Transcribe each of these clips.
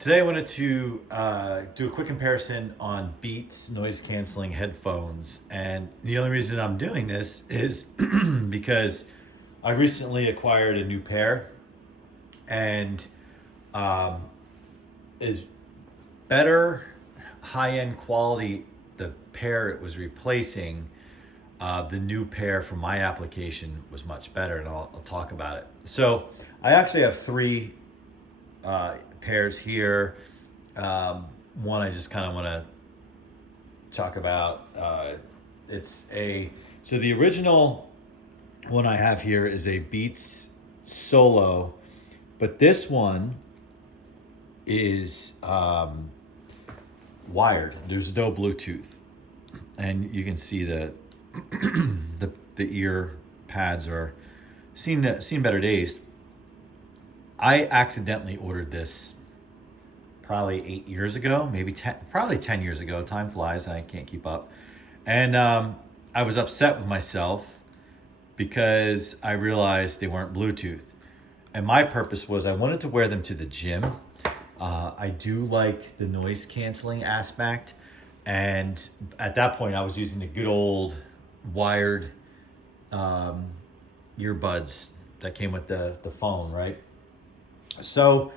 Today I wanted to do a quick comparison on Beats noise canceling headphones. And the only reason I'm doing this is because I recently acquired a new pair and um, is better high-end quality. The pair it was replacing, the new pair for my application was much better, and I'll talk about it. So I actually have three pairs here. One I just kind of want to talk about. So the original one I have here is a Beats Solo, but this one is wired. There's no Bluetooth, and you can see the ear pads are seen better days. I accidentally ordered this probably 8 years ago, maybe 10, probably 10 years ago. Time flies, I can't keep up. And I was upset with myself because I realized they weren't Bluetooth. And my purpose was I wanted to wear them to the gym. I do like the noise canceling aspect. And at that point, I was using the good old wired earbuds that came with the phone, right? So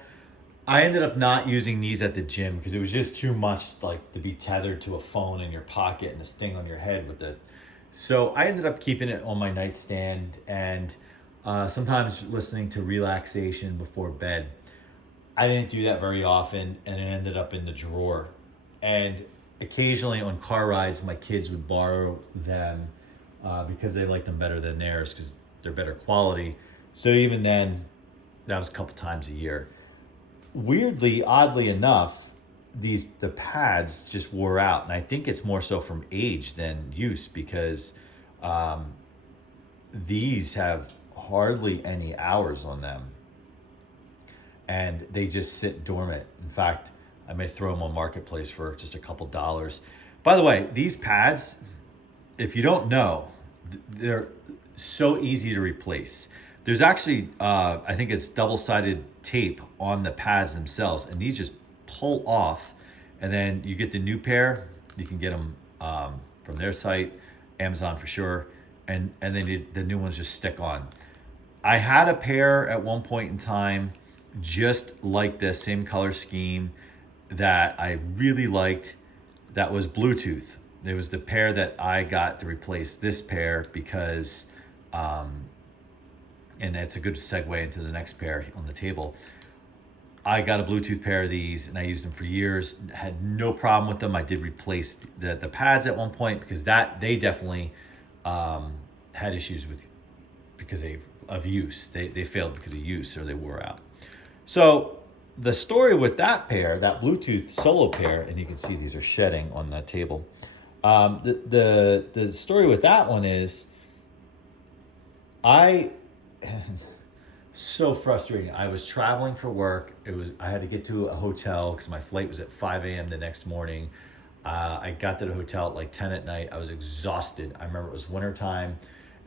I ended up not using these at the gym because it was just too much like to be tethered to a phone in your pocket and this thing on your head with it. So I ended up keeping it on my nightstand and sometimes listening to relaxation before bed. I didn't do that very often, and it ended up in the drawer. And occasionally on car rides, my kids would borrow them because they liked them better than theirs because they're better quality. So even then, that was a couple times a year. Weirdly, oddly enough, the pads just wore out, and I think it's more so from age than use because these have hardly any hours on them, and they just sit dormant. In fact, I may throw them on Marketplace for just a couple dollars. By the way, these pads, if you don't know, they're so easy to replace. There's actually, I think it's double-sided tape on the pads themselves, and these just pull off, and then you get the new pair. You can get them from their site, Amazon for sure, and then the new ones just stick on. I had a pair at one point in time, just like this, same color scheme, that I really liked, that was Bluetooth. It was the pair that I got to replace this pair because and that's a good segue into the next pair on the table. I got a Bluetooth pair of these and I used them for years. Had no problem with them. I did replace the pads at one point because they definitely had issues with because of use. They failed because of use or they wore out. So the story with that pair, that Bluetooth Solo pair, and you can see these are shedding on that table. The story with that one is so frustrating. I was traveling for work. I had to get to a hotel because my flight was at 5 a.m. the next morning. I got to the hotel at like 10 at night. I was exhausted. I remember it was wintertime,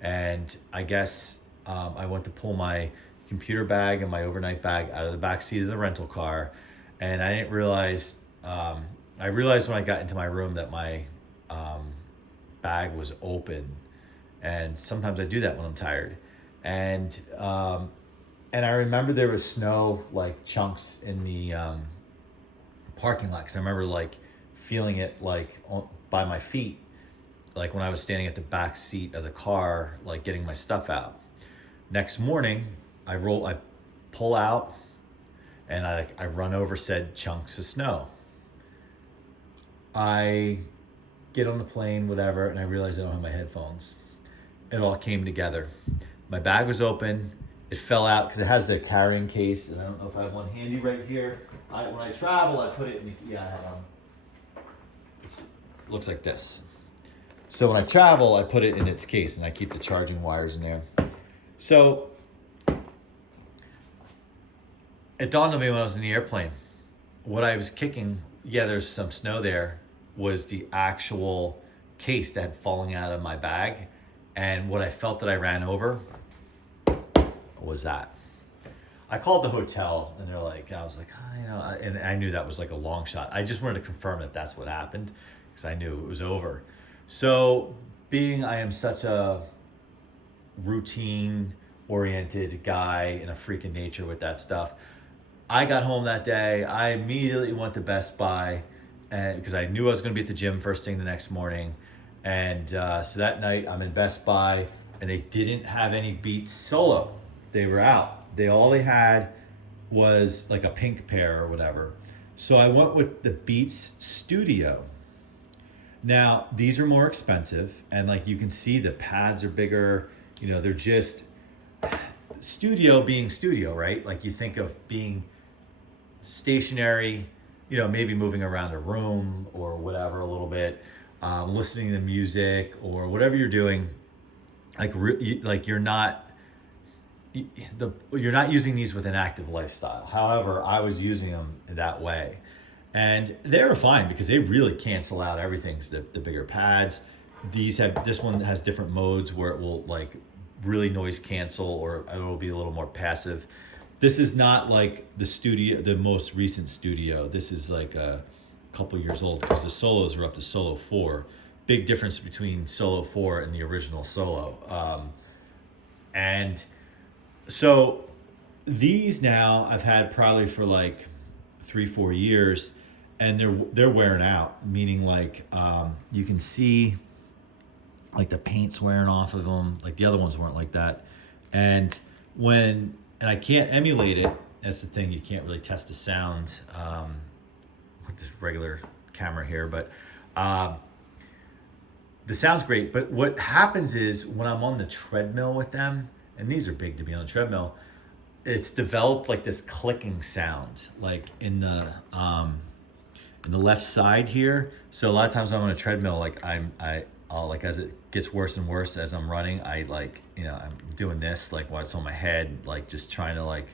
and I guess I went to pull my computer bag and my overnight bag out of the back seat of the rental car, and I didn't realize. I realized when I got into my room that my bag was open, and sometimes I do that when I'm tired. And I remember there was snow, like chunks in the parking lot. Cause I remember like feeling it like by my feet, like when I was standing at the back seat of the car, like getting my stuff out. Next morning, I pull out, and I run over said chunks of snow. I get on the plane, whatever, and I realize I don't have my headphones. It all came together. My bag was open. It fell out because it has the carrying case, and I don't know if I have one handy right here. When I travel, I put it in I have one. It looks like this. So when I travel, I put it in its case, and I keep the charging wires in there. So it dawned on me when I was in the airplane. What I was kicking, there's some snow there, was the actual case that had fallen out of my bag. And what I felt that I ran over was that. I called the hotel and they're like, I was like, and I knew that was like a long shot. I just wanted to confirm that that's what happened because I knew it was over. So, being I am such a routine oriented guy and a freak of nature with that stuff, I got home that day. I immediately went to Best Buy, and because I knew I was going to be at the gym first thing the next morning, and so that night I'm in Best Buy, and they didn't have any Beats Solo. They were out. All they had was like a pink pair or whatever. So I went with the Beats Studio. Now these are more expensive, and like you can see the pads are bigger. They're just studio being studio, right? Like you think of being stationary, maybe moving around a room or whatever a little bit, listening to music or whatever you're doing. Like you're not using these with an active lifestyle. However, I was using them that way, and they were fine because they really cancel out everything. So the bigger pads. This one has different modes where it will like really noise cancel or it will be a little more passive. This is not like the most recent Studio. This is like a couple years old because the Solos are up to Solo 4. Big difference between Solo 4 and the original Solo. And so these now I've had probably for like 3-4 years, and they're wearing out, meaning like you can see like the paint's wearing off of them. Like the other ones weren't like that. And I can't emulate it. That's the thing. You can't really test the sound with this regular camera here, but the sound's great. But what happens is when I'm on the treadmill with them, and these are big to be on a treadmill, it's developed like this clicking sound, like in the left side here. So a lot of times when I'm on a treadmill, like I'll like as it gets worse and worse as I'm running, I'm doing this like while it's on my head, like just trying to like,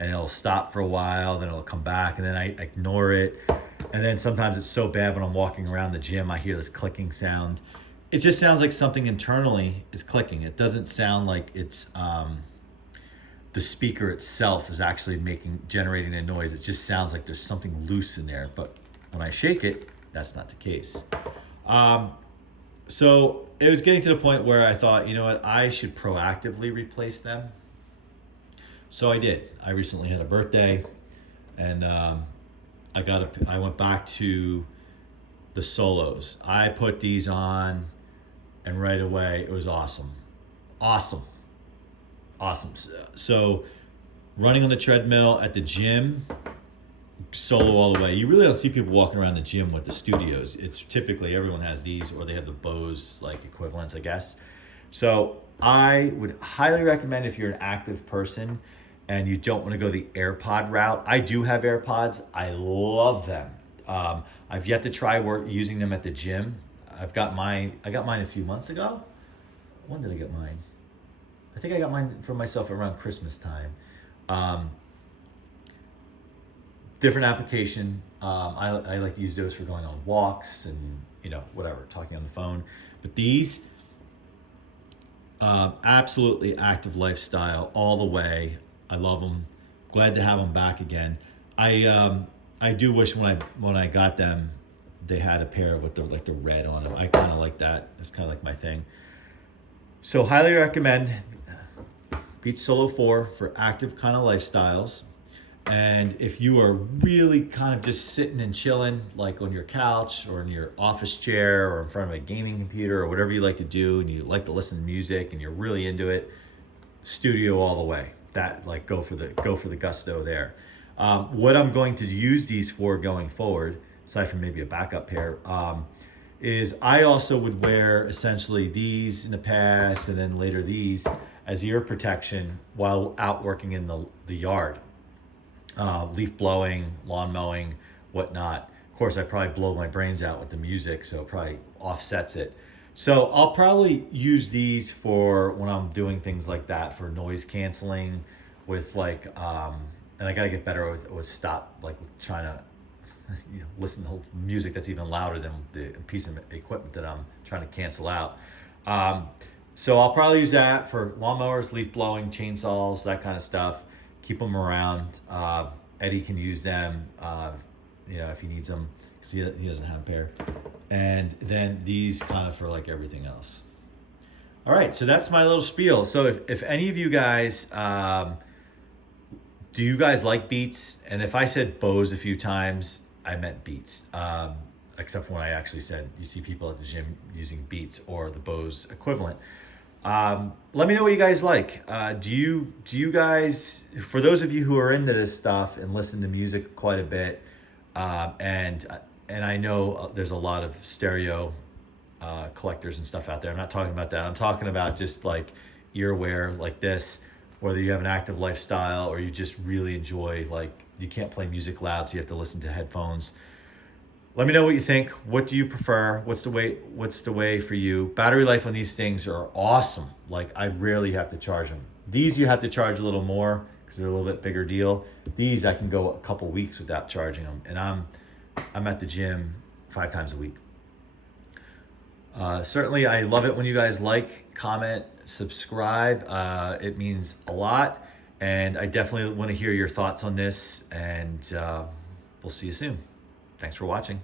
and it'll stop for a while, then it'll come back, and then I ignore it. And then sometimes it's so bad when I'm walking around the gym, I hear this clicking sound. It just sounds like something internally is clicking. It doesn't sound like it's the speaker itself is actually generating a noise. It just sounds like there's something loose in there. But when I shake it, that's not the case. So it was getting to the point where I thought, I should proactively replace them. So I did. I recently had a birthday, and I went back to the Solos. I put these on, and right away it was awesome. So running on the treadmill at the gym, Solo all the way. You really don't see people walking around the gym with the Studios. It's typically everyone has these, or they have the Bose like equivalents, I guess. So I would highly recommend, if you're an active person and you don't want to go the AirPod route. I do have AirPods. I love them. I've yet to try using them at the gym. I got mine a few months ago. When did I get mine? I think I got mine for myself around Christmas time. Different application. I like to use those for going on walks and whatever, talking on the phone. But these, absolutely active lifestyle all the way. I love them. Glad to have them back again. I do wish when I got them, they had a pair with the red on them. I kind of like that. It's kind of like my thing. So highly recommend Beats Solo 4 for active kind of lifestyles. And if you are really kind of just sitting and chilling, like on your couch or in your office chair or in front of a gaming computer or whatever you like to do, and you like to listen to music and you're really into it, Studio all the way. That like go for the gusto there. What I'm going to use these for going forward, aside from maybe a backup pair, is I also would wear essentially these in the past and then later these as ear protection while out working in the yard. Leaf blowing, lawn mowing, whatnot. Of course, I probably blow my brains out with the music, so it probably offsets it. So I'll probably use these for when I'm doing things like that, for noise canceling with like, and I gotta get better with stop, like trying to listen to music that's even louder than the piece of equipment that I'm trying to cancel out. So I'll probably use that for lawnmowers, leaf blowing, chainsaws, that kind of stuff. keep them around. Eddie can use them, if he needs them, because he doesn't have a pair. And then these kind of for like everything else. All right, so that's my little spiel. So if any of you guys, do you guys like Beats? And if I said Bose a few times, I meant Beats. Except for when I actually said you see people at the gym using Beats or the Bose equivalent. Let me know what you guys like. Do you guys, for those of you who are into this stuff and listen to music quite a bit, and I know there's a lot of stereo collectors and stuff out there. I'm not talking about that. I'm talking about just like earwear like this, whether you have an active lifestyle or you just really enjoy, like, you can't play music loud, so you have to listen to headphones. Let me know what you think. What do you prefer? What's the way for you? Battery life on these things are awesome. Like, I rarely have to charge them. These you have to charge a little more because they're a little bit bigger deal. These I can go a couple weeks without charging them, and I'm at the gym 5 times a week. Certainly, I love it when you guys like, comment, subscribe. It means a lot, and I definitely want to hear your thoughts on this, and we'll see you soon. Thanks for watching.